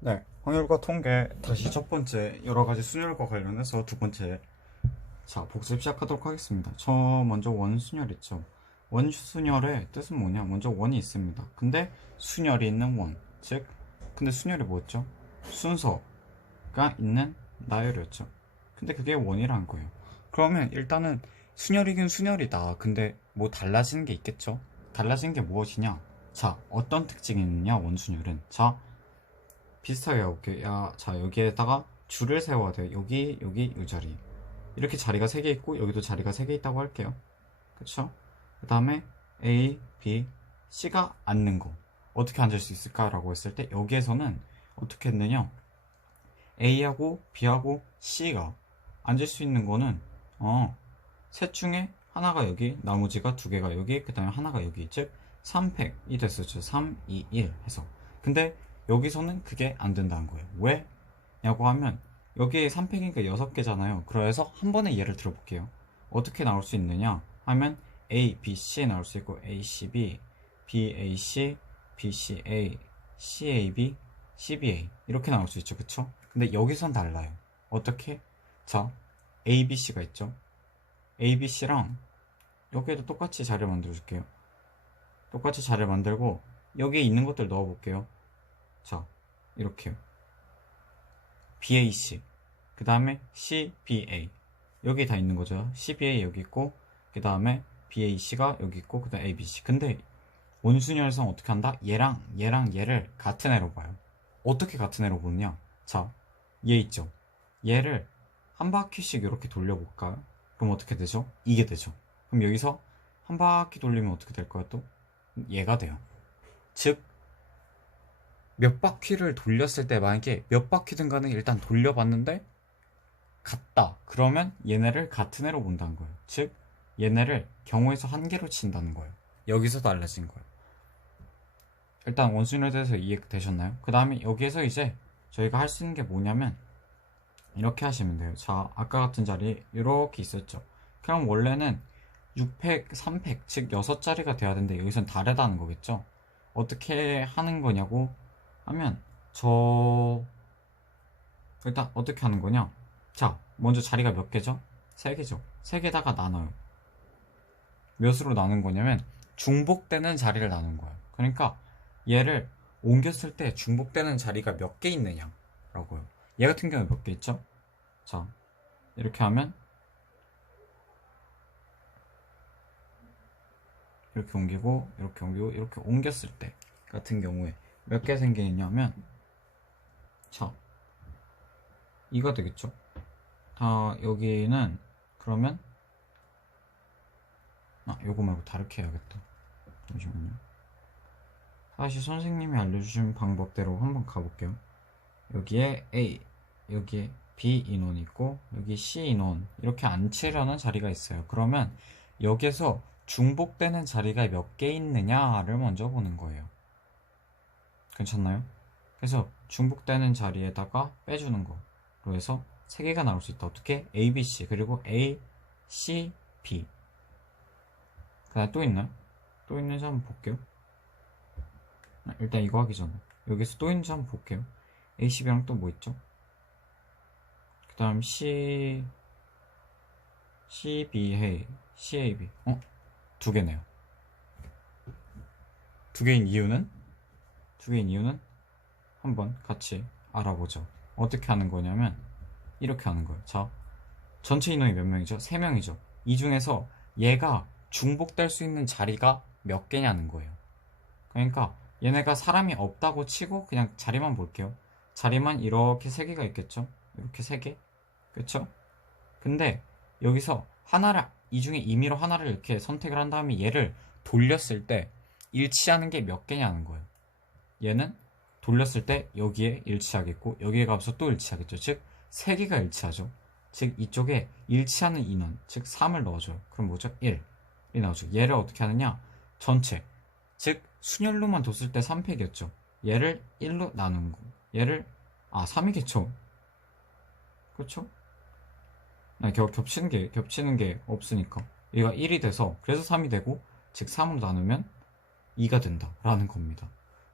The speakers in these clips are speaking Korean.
네, 확률과 통계 다시 첫 번째 여러 가지 순열과 관련해서 두 번째 자 복습 시작하도록 하겠습니다. 먼저 원순열 있죠. 원순열의 뜻은 뭐냐? 먼저 원이 있습니다. 근데 순열이 있는 원, 즉 근데 순열이 뭐였죠? 순서가 있는 나열이었죠. 근데 그게 원이란 거예요. 그러면 일단은 순열이긴 순열이다. 근데 뭐 달라지는 게 있겠죠? 달라진 게 무엇이냐? 자, 어떤 특징이 있느냐? 원순열은 비슷하게 해볼게요. 자, 여기에다가 줄을 세워야 돼요. 여기, 여기, 이 자리. 이렇게 자리가 3개 있고, 여기도 자리가 3개 있다고 할게요. 그쵸? 그 다음에 A, B, C가 앉는 거. 어떻게 앉을 수 있을까라고 했을 때, 여기에서는 어떻게 했느냐? A하고 B하고 C가 앉을 수 있는 거는, 셋 중에 하나가 여기, 나머지가 2개가 여기, 그 다음에 하나가 여기. 즉, 3팩이 됐었죠. 3, 2, 1 해서. 근데 여기서는 그게 안 된다는 거예요. 왜? 냐고 하면 여기에 3팩이니까 6개잖아요. 그래서 한 번에 예를 들어볼게요. 어떻게 나올 수 있느냐 하면 A, B, C 나올 수 있고 A, C, B, B, A, C, B, C, A, C, A, B, C, B, A 이렇게 나올 수 있죠. 그쵸? 근데 여기선 달라요. 어떻게? 자, A, B, C가 있죠. A, B, C랑 여기에도 똑같이 자리를 만들어 줄게요. 똑같이 자리를 만들고 여기에 있는 것들 넣어볼게요. 자, 이렇게요. BAC 그 다음에 CBA 여기 다 있는 거죠. CBA 여기 있고 그 다음에 BAC가 여기 있고 그 다음 ABC. 근데 원순열성 어떻게 한다? 얘랑 얘를 같은 애로 봐요. 어떻게 같은 애로 보느냐? 자, 얘 있죠. 얘를 한 바퀴씩 이렇게 돌려볼까요? 그럼 어떻게 되죠? 이게 되죠. 그럼 여기서 한 바퀴 돌리면 어떻게 될까요? 또 얘가 돼요. 즉 몇 바퀴를 돌렸을 때 만약에 몇 바퀴든 간에 일단 돌려봤는데 같다. 그러면 얘네를 같은 애로 본다는 거예요. 즉 얘네를 경우에서 한 개로 친다는 거예요. 여기서 달라진 거예요. 일단 원순위에 대해서 이해되셨나요? 그 다음에 여기에서 이제 저희가 할 수 있는 게 뭐냐면 이렇게 하시면 돼요. 자, 아까 같은 자리 이렇게 있었죠. 그럼 원래는 6팩, 3팩, 즉 6자리가 돼야 되는데 여기선 다르다는 거겠죠. 어떻게 하는 거냐고 하면 일단 어떻게 하는 거냐? 자, 먼저 자리가 몇 개죠? 3개죠. 3개다가 나눠요. 몇으로 나눈 거냐면 중복되는 자리를 나눈 거예요. 그러니까 얘를 옮겼을 때 중복되는 자리가 몇 개 있느냐라고요. 얘 같은 경우에 몇 개 있죠? 자, 이렇게 하면 이렇게 옮기고 이렇게 옮기고 이렇게 옮겼을 때 같은 경우에 몇 개 생기냐면 자, 이거 되겠죠? 여기는 그러면 요거 말고 다르게 해야겠다. 잠시만요. 다시 선생님이 알려주신 방법대로 한번 가볼게요. 여기에 A, 여기에 B 인원 있고 여기 C 인원 이렇게 앉히려는 자리가 있어요. 그러면 여기에서 중복되는 자리가 몇 개 있느냐를 먼저 보는 거예요. 괜찮나요? 그래서 중복되는 자리에다가 빼주는 거로 해서 3개가 나올 수 있다. 어떻게? A, B, C 그리고 A, C, B 그 다음에 또 있나요? 또 있는지 한번 볼게요. 일단 이거 하기 전에 여기서 또 있는지 한번 볼게요. A, C, B랑 또 뭐 있죠? 그 다음 CBA, CAB 2개네요. 2개인 이유는 한번 같이 알아보죠. 어떻게 하는 거냐면 이렇게 하는 거예요. 자, 전체 인원이 몇 명이죠? 3명이죠. 이 중에서 얘가 중복될 수 있는 자리가 몇 개냐는 거예요. 그러니까 얘네가 사람이 없다고 치고 그냥 자리만 볼게요. 자리만 이렇게 3개가 있겠죠? 이렇게 3개? 그쵸? 근데 여기서 이 중에 임의로 하나를 이렇게 선택을 한 다음에 얘를 돌렸을 때 일치하는 게 몇 개냐는 거예요. 얘는 돌렸을 때 여기에 일치하겠고 여기에 가서 또 일치하겠죠. 즉 3개가 일치하죠. 즉 이쪽에 일치하는 인원 즉 3을 넣어줘요. 그럼 뭐죠? 1이 나오죠. 얘를 어떻게 하느냐? 전체 즉 순열로만 뒀을 때 3팩이었죠. 얘를 1로 나눈 거. 얘를 3이겠죠. 그렇죠? 겹치는 게 없으니까 얘가 1이 돼서 그래서 3이 되고 즉 3으로 나누면 2가 된다 라는 겁니다.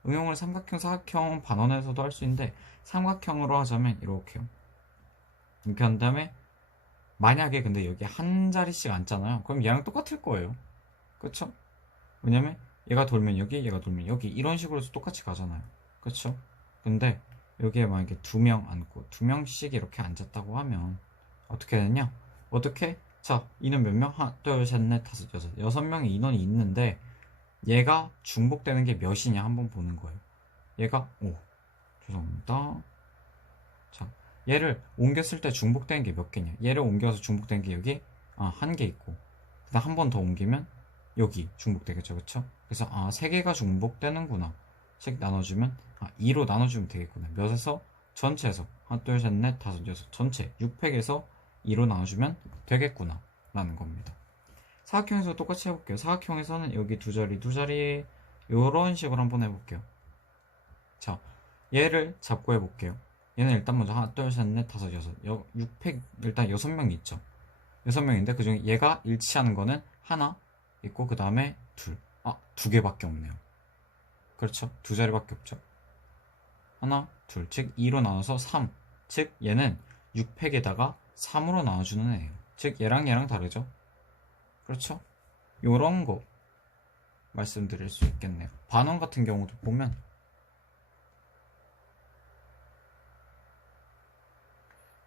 응용을 삼각형, 사각형, 반원에서도 할 수 있는데 삼각형으로 하자면 이렇게요. 이렇게 한 다음에 만약에 근데 여기 한 자리씩 앉잖아요. 그럼 얘랑 똑같을 거예요. 그쵸? 왜냐면 얘가 돌면 여기, 얘가 돌면 여기 이런 식으로 해서 똑같이 가잖아요. 그쵸? 근데 여기에 만약에 2명 앉고 2명씩 이렇게 앉았다고 하면 어떻게 되냐? 어떻게? 자, 인원 몇 명? 하나, 둘, 셋, 넷, 다섯, 여섯. 6명의 인원이 있는데 얘가 중복되는 게 몇이냐 한번 보는 거예요. 얘가 죄송합니다. 자, 얘를 옮겼을 때 중복되는 게 몇 개냐? 얘를 옮겨서 중복되는 게 여기 한 개 있고, 그다음 한 번 더 옮기면 여기 중복되겠죠, 그쵸? 그래서 3개가 중복되는구나. 씩 나눠주면 2로 나눠주면 되겠구나. 몇에서? 전체에서 하나, 둘, 셋, 넷, 다섯, 여섯. 전체 6팩에서 2로 나눠주면 되겠구나 라는 겁니다. 사각형에서 똑같이 해볼게요. 사각형에서는 여기 두 자리 요런 식으로 한번 해볼게요. 자, 얘를 잡고 해볼게요. 얘는 일단 먼저 하나, 둘, 셋, 넷, 다섯, 여섯. 6팩 일단 6명이 있죠. 6명인데 그중에 얘가 일치하는 거는 하나 있고 그 다음에 둘. 2개밖에 없네요. 그렇죠? 두 자리밖에 없죠. 하나, 둘, 즉 2로 나눠서 3. 즉 얘는 6팩에다가 3으로 나눠주는 애예요. 즉 얘랑 다르죠? 그렇죠? 요런 거 말씀드릴 수 있겠네요. 반원 같은 경우도 보면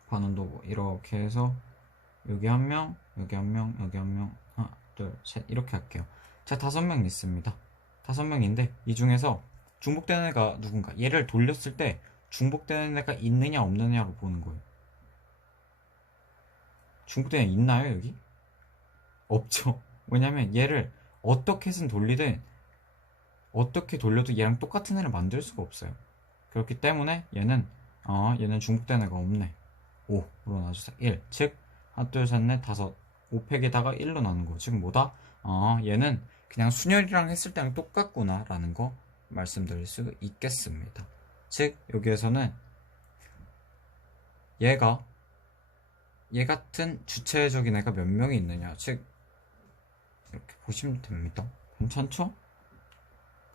반원도 뭐 이렇게 해서 여기 한 명, 여기 한 명, 여기 한 명, 하나, 둘, 셋 이렇게 할게요. 자, 5명 있습니다. 5명인데 이 중에서 중복되는 애가 누군가, 얘를 돌렸을 때 중복되는 애가 있느냐 없느냐로 보는 거예요. 중복되는 애 있나요 여기? 없죠. 왜냐면 얘를 어떻게든 돌리든 어떻게 돌려도 얘랑 똑같은 애를 만들 수가 없어요. 그렇기 때문에 얘는 중복되는 애가 없네. 5로 나눠주세요. 1. 즉 하나, 둘, 셋, 넷, 다섯. 5팩에다가 1로 나눈 거. 즉 뭐다? 얘는 그냥 순열이랑 했을 때랑 똑같구나 라는 거 말씀드릴 수 있겠습니다. 즉 여기에서는 얘 같은 주체적인 애가 몇 명이 있느냐, 즉 이렇게 보시면 됩니다. 괜찮죠?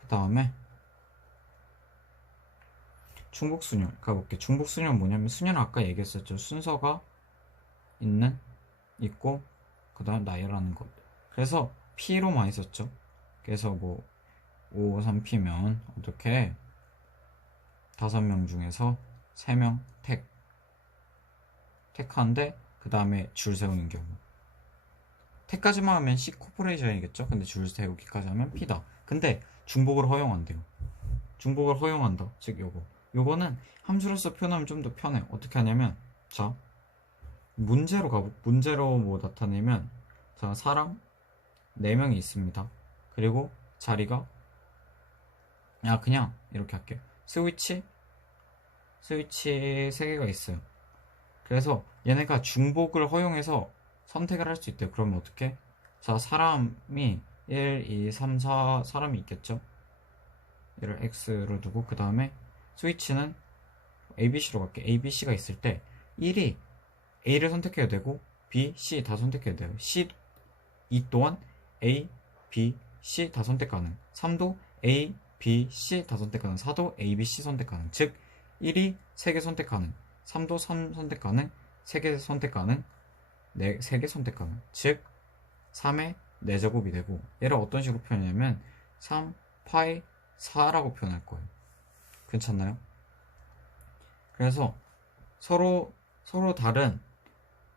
그 다음에 중복순열 가볼게요. 중복순열은 뭐냐면, 순열은 아까 얘기했었죠. 순서가 있고 그 다음 나열하는 것. 그래서 P로 많이 썼죠. 그래서 뭐 5, 3P면 어떻게 5명 중에서 3명 택하는데 그 다음에 줄 세우는 경우, 택까지만 하면 C 코퍼레이션이겠죠. 근데 줄 세우기까지 하면 P다. 근데 중복을 허용한대요. 중복을 허용한다. 즉 요거는 함수로서 표현하면 좀 더 편해요. 어떻게 하냐면, 자, 문제로 뭐 나타내면, 자, 사람 4명이 있습니다. 그리고 자리가 그냥 이렇게 할게요. 스위치 3개가 있어요. 그래서 얘네가 중복을 허용해서 선택을 할 수 있대요. 그러면 어떻게? 자, 사람이 1, 2, 3, 4 사람이 있겠죠. 얘를 X로 두고 그 다음에 스위치는 ABC로 갈게. ABC가 있을 때 1이 A를 선택해야 되고 B, C 다 선택해야 돼요. 이 또한 A, B, C 다 선택 가능. 3도 A, B, C 다 선택 가능. 4도 A, B, C 선택 가능. 즉 1이 3개 선택 가능. 3도 3 선택 가능. 3개 선택 가능. 3개 선택 가능. 즉 3의 4제곱이 되고, 얘를 어떤 식으로 표현하냐면 3 파이 4라고 표현할 거예요. 괜찮나요? 그래서 서로 다른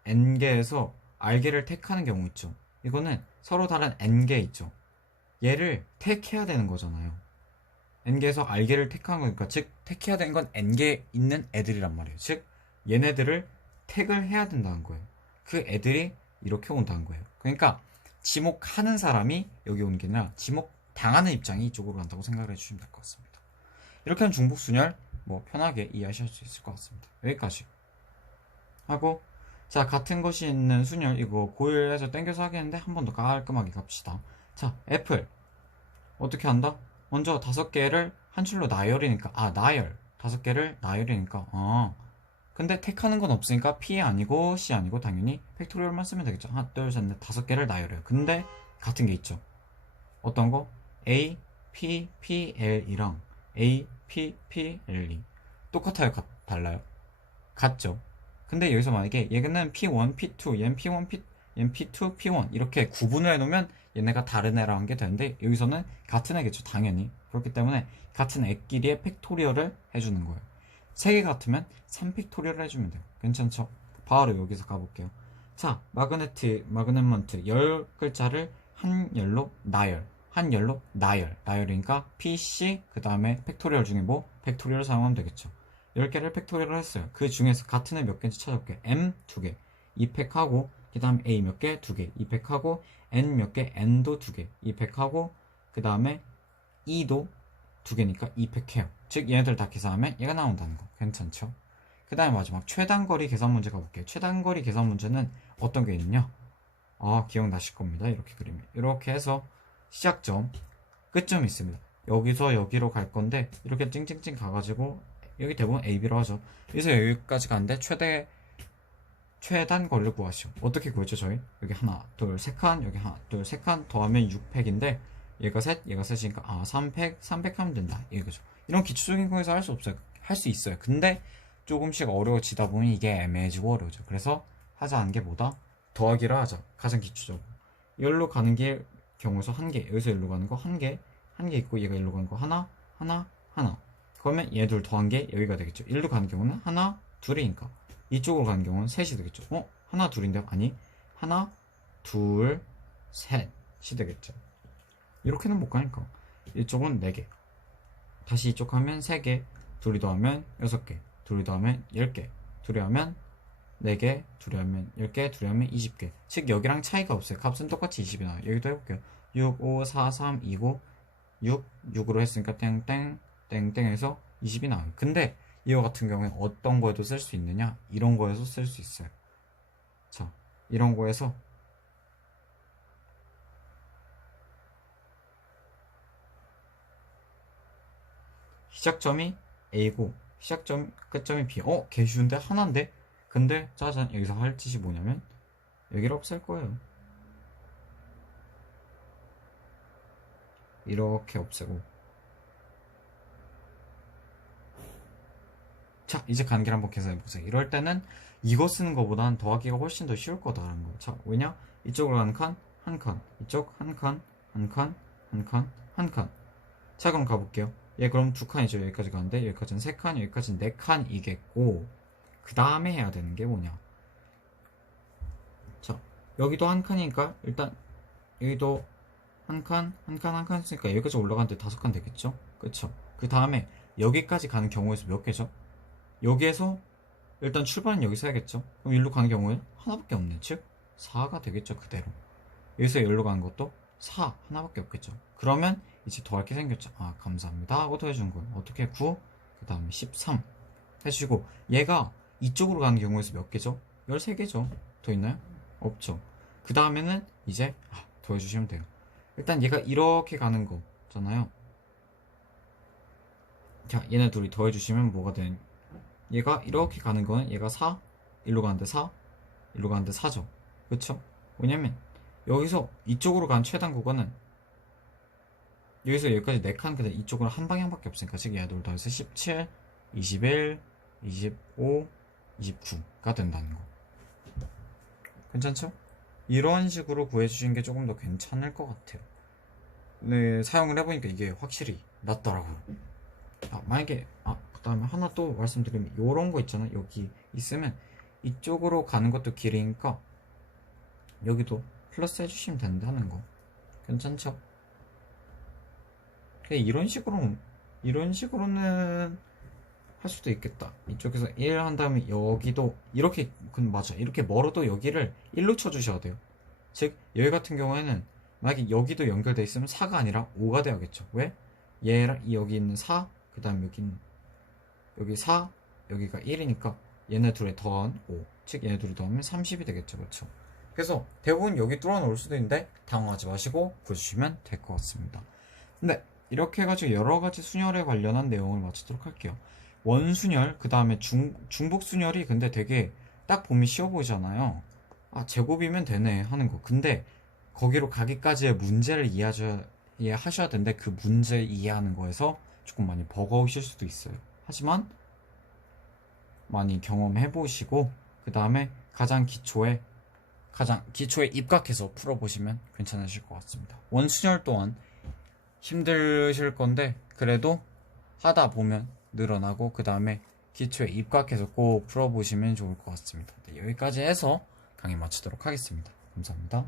n개에서 r개를 택하는 경우 있죠. 이거는 서로 다른 n개 있죠. 얘를 택해야 되는 거잖아요. n개에서 r개를 택하는 거니까, 즉 택해야 되는 건 n개 있는 애들이란 말이에요. 즉 얘네들을 택을 해야 된다는 거예요. 그 애들이 이렇게 온다는 거예요. 그러니까 지목하는 사람이 여기 오는 게 아니라 지목 당하는 입장이 이쪽으로 간다고 생각을 해주시면 될 것 같습니다. 이렇게 하면 중복순열 뭐 편하게 이해하실 수 있을 것 같습니다. 여기까지 하고, 자, 같은 것이 있는 순열 이거 고일해서 땡겨서 하겠는데 한 번 더 깔끔하게 갑시다. 자, 애플 어떻게 한다? 먼저 5개를 한 줄로 나열이니까 나열 5개를 나열이니까 근데 택하는 건 없으니까 P 아니고 C 아니고 당연히 팩토리얼만 쓰면 되겠죠. 하나, 둘, 셋, 넷, 5개를 나열해요. 근데 같은 게 있죠. 어떤 거? A, P, P, L이랑 A, P, P, L, E. 똑같아요? 달라요? 같죠? 근데 여기서 만약에 얘는 P1, P2, 얘는 P1, 얘는 P2, P1 이렇게 구분을 해놓으면 얘네가 다른 애라는 게 되는데 여기서는 같은 애겠죠, 당연히. 그렇기 때문에 같은 애끼리의 팩토리얼을 해주는 거예요. 세 개 같으면 3팩토리얼을 해주면 돼요. 괜찮죠? 바로 여기서 가볼게요. 자, 마그네먼트 10글자를 한 열로 나열, 한 열로 나열이니까 PC 그 다음에 팩토리얼 중에 뭐 팩토리얼을 사용하면 되겠죠. 10개를 팩토리얼을 했어요. 그 중에서 같은 애 몇 개인지 찾아볼게요. M 2개 2팩하고 그 다음 A 몇 개 2개 2팩하고 N 몇 개 N도 2개 2팩하고 그 다음에 E도 2개니까 2팩해요. 즉 얘네들 다 계산하면 얘가 나온다는 거. 괜찮죠? 그 다음에 마지막 최단거리 계산 문제 가볼게요. 최단거리 계산 문제는 어떤 게 있느냐? 기억나실 겁니다. 이렇게 그리면 이렇게 해서 시작점 끝점이 있습니다. 여기서 여기로 갈 건데 이렇게 찡찡찡 가가지고 여기 대부분 AB로 하죠. 여기서 여기까지 가는데 최단 거리를 구하시오. 어떻게 구했죠 저희? 여기 하나 둘 세 칸, 여기 하나 둘 세 칸 더하면 6팩인데 얘가 얘가 셋이니까 3팩 하면 된다 이거죠. 이런 기초적인 거에서 할 수 없어요. 할 수 있어요. 근데 조금씩 어려워지다 보면 이게 애매해지고 어려워져. 그래서 하자는 게 뭐다? 더하기를 하자. 가장 기초적으로. 여기로 가는 게 경우에서 한 개, 여기서 여기로 가는 거 한 개 있고 얘가 여기로 가는 거 하나. 그러면 얘 둘 더한 게 여기가 되겠죠. 1로 가는 경우는 하나, 둘이니까. 이쪽으로 가는 경우는 셋이 되겠죠. 하나, 둘인데요? 아니, 하나, 둘, 셋이 되겠죠. 이렇게는 못 가니까. 이쪽은 4개. 다시 이쪽 하면 3개, 둘이 더하면 6개, 둘이 더하면 10개, 둘이 하면 4개, 둘이 하면 10개, 둘이 하면 20개. 즉 여기랑 차이가 없어요. 값은 똑같이 20이 나와요. 여기도 해볼게요. 6, 5, 4, 3, 2, 9, 6으로 했으니까 땡땡 해서 20이 나와요. 근데 이와 같은 경우에 어떤 거에도 쓸 수 있느냐? 이런 거에서 쓸 수 있어요. 자, 이런 거에서 시작점이 A고 끝점이 B. 개 쉬운데? 하나인데? 근데 짜잔, 여기서 할 짓이 뭐냐면 여기를 없앨 거예요. 이렇게 없애고. 자, 이제 간결 한번 계산해보세요. 이럴 때는 이거 쓰는 것보단 더하기가 훨씬 더 쉬울 거다라는 거. 자, 왜냐? 이쪽으로 가는 칸, 한 칸. 이쪽 한 칸, 한 칸, 한 칸, 한 칸. 자, 그럼 가볼게요. 얘 그럼 2칸이죠. 여기까지 가는데 여기까지는 3칸, 여기까지는 4칸이겠고 그 다음에 해야 되는 게 뭐냐? 자, 여기도 한 칸이니까 일단 여기도 한 칸 했으니까 여기까지 올라가는데 5칸 되겠죠? 그쵸? 그 다음에 여기까지 가는 경우에서 몇 개죠? 여기에서 일단 출발은 여기서 해야겠죠? 그럼 일로 가는 경우에 하나밖에 없네. 즉 4가 되겠죠. 그대로. 여기서 여기로 가는 것도 4 하나밖에 없겠죠. 그러면 이제 더할 게 생겼죠. 감사합니다 하고 더해준 거예요. 어떻게? 9, 그 다음에 13 해주시고 얘가 이쪽으로 가는 경우에서 몇 개죠? 13개죠. 더 있나요? 없죠. 그 다음에는 이제 더해주시면 돼요. 일단 얘가 이렇게 가는 거잖아요. 자, 얘네 둘이 더해주시면 뭐가 되는? 얘가 이렇게 가는 거는 얘가 4, 일로 가는데 4, 일로 가는데 4죠. 그쵸? 왜냐면 여기서 이쪽으로 간 최단 구간은 여기서 여기까지 4칸, 근데 이쪽으로 한 방향밖에 없으니까 즉 얘들 더해서 17, 21, 25, 29가 된다는 거. 괜찮죠? 이런 식으로 구해주시는 게 조금 더 괜찮을 것 같아요. 네, 사용을 해보니까 이게 확실히 낫더라고요. 만약에 그 다음에 하나 또 말씀드리면 요런 거 있잖아요. 여기 있으면 이쪽으로 가는 것도 길이니까 여기도 플러스 해주시면 된다는 거. 괜찮죠? 이런 식으로는 할 수도 있겠다. 이쪽에서 1 한 다음에 여기도 이렇게, 맞아. 이렇게 멀어도 여기를 1로 쳐주셔야 돼요. 즉 여기 같은 경우에는 만약에 여기도 연결돼 있으면 4가 아니라 5가 돼야겠죠. 왜? 얘랑 여기 있는 4, 그 다음 여기 4, 여기가 1이니까 얘네 둘에 더한 5, 즉 얘네 둘이 더하면 30이 되겠죠. 그렇죠? 그래서 대부분 여기 뚫어 놓을 수도 있는데 당황하지 마시고 구해주시면 될 것 같습니다. 근데 이렇게 해가지고 여러가지 순열에 관련한 내용을 마치도록 할게요. 원순열, 그 다음에 중복순열이 근데 되게 딱 보면 쉬워 보이잖아요. 제곱이면 되네 하는 거. 근데 거기로 가기까지의 문제를 이해하셔야 되는데 그 문제 이해하는 거에서 조금 많이 버거우실 수도 있어요. 하지만 많이 경험해 보시고 그 다음에 가장 기초에 입각해서 풀어보시면 괜찮으실 것 같습니다. 원순열 또한 힘드실 건데 그래도 하다 보면 늘어나고 그 다음에 기초에 입각해서 꼭 풀어보시면 좋을 것 같습니다. 네, 여기까지 해서 강의 마치도록 하겠습니다. 감사합니다.